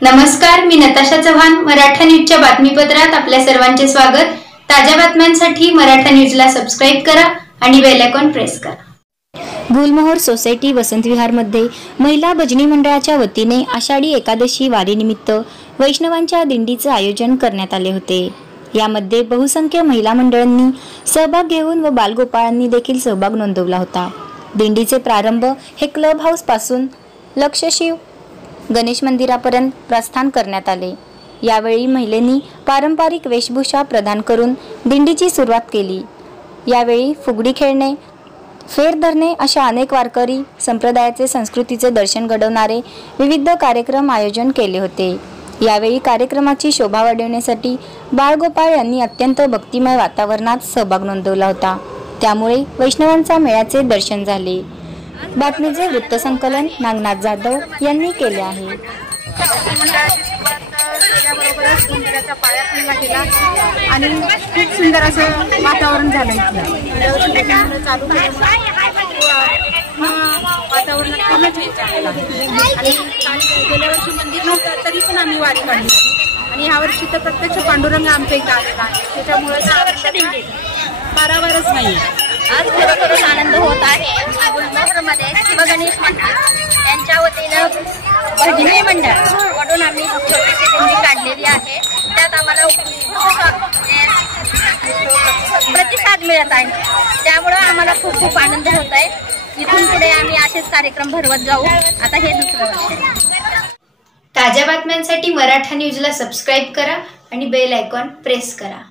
नमस्कार, मी नताशा चव्हाण. मराठा न्यूजच्या बातमीपत्रात आपल्या सर्वांचे स्वागत. ताज्या बातम्यांसाठी मराठा न्यूजला सबस्क्राइब करा आणि बेल आयकॉन प्रेस करा. गुलमोहर सोसायटी वसंत विहारमध्ये महिला भजनी मंडळाच्या वतीने आषाढी एकादशी वारीनिमित्त वैष्णवांच्या दिंडीचे आयोजन करण्यात आले होते. यामध्ये बहुसंख्य महिला मंडळांनी सहभाग घेऊन व बालगोपाळांनी देखील सहभाग नोंदवला होता. दिंडीचे प्रारंभ हे क्लब हाऊस पासून लक्षशिव गणेश मंदिरापर्यंत प्रस्थान करण्यात आले. यावेळी महिलांनी पारंपरिक वेशभूषा प्रदान करून दिंडीची सुरुवात केली. यावेळी फुगडी खेळणे, फेर धरणे अशा अनेक वारकरी संप्रदायाचे संस्कृतीचे दर्शन घडवणारे विविध कार्यक्रम आयोजन केले होते. यावेळी कार्यक्रमाची शोभा वाढवण्यासाठी बाळगोपाळ यांनी अत्यंत भक्तिमय वातावरणात सहभाग नोंदवला होता. त्यामुळे वैष्णवांचा मेळ्याचे दर्शन झाले. बातमीचे वृत्तसंकलन नागनाथ जाधव यांनी केले आहे. आणि खूप सुंदर असं वातावरण झालं इथलं. वातावरण पूर्ण चेंज झालेलं आहे. आणि गेल्या वर्षी मंदिर नव्हतं तरी पण आम्ही वारी काढली आणि ह्या वर्षी तर प्रत्यक्ष पांडुरंग आमच्या इथं आलेला आहे. त्याच्यामुळे पारावरच नाही. आज खरोखरच आनंद होत आहे. गुलमोहरमध्ये शिव गणेश मंडळ यांच्या वतीनं भजनी मंडळ कडून आम्ही छोटीशी दिंडी काढलेली आहे. त्यात आम्हाला प्रतिसाद मिळत आहे. त्यामुळं आम्हाला खूप खूप आनंद होत आहे. इथून पुढे आम्ही असेच कार्यक्रम भरवत जाऊ. आता हे दुसरं वर्ष आहे. ताज्या बातम्यांसाठी मराठा न्यूजला सबस्क्राइब करा आणि बेल आयकॉन प्रेस करा.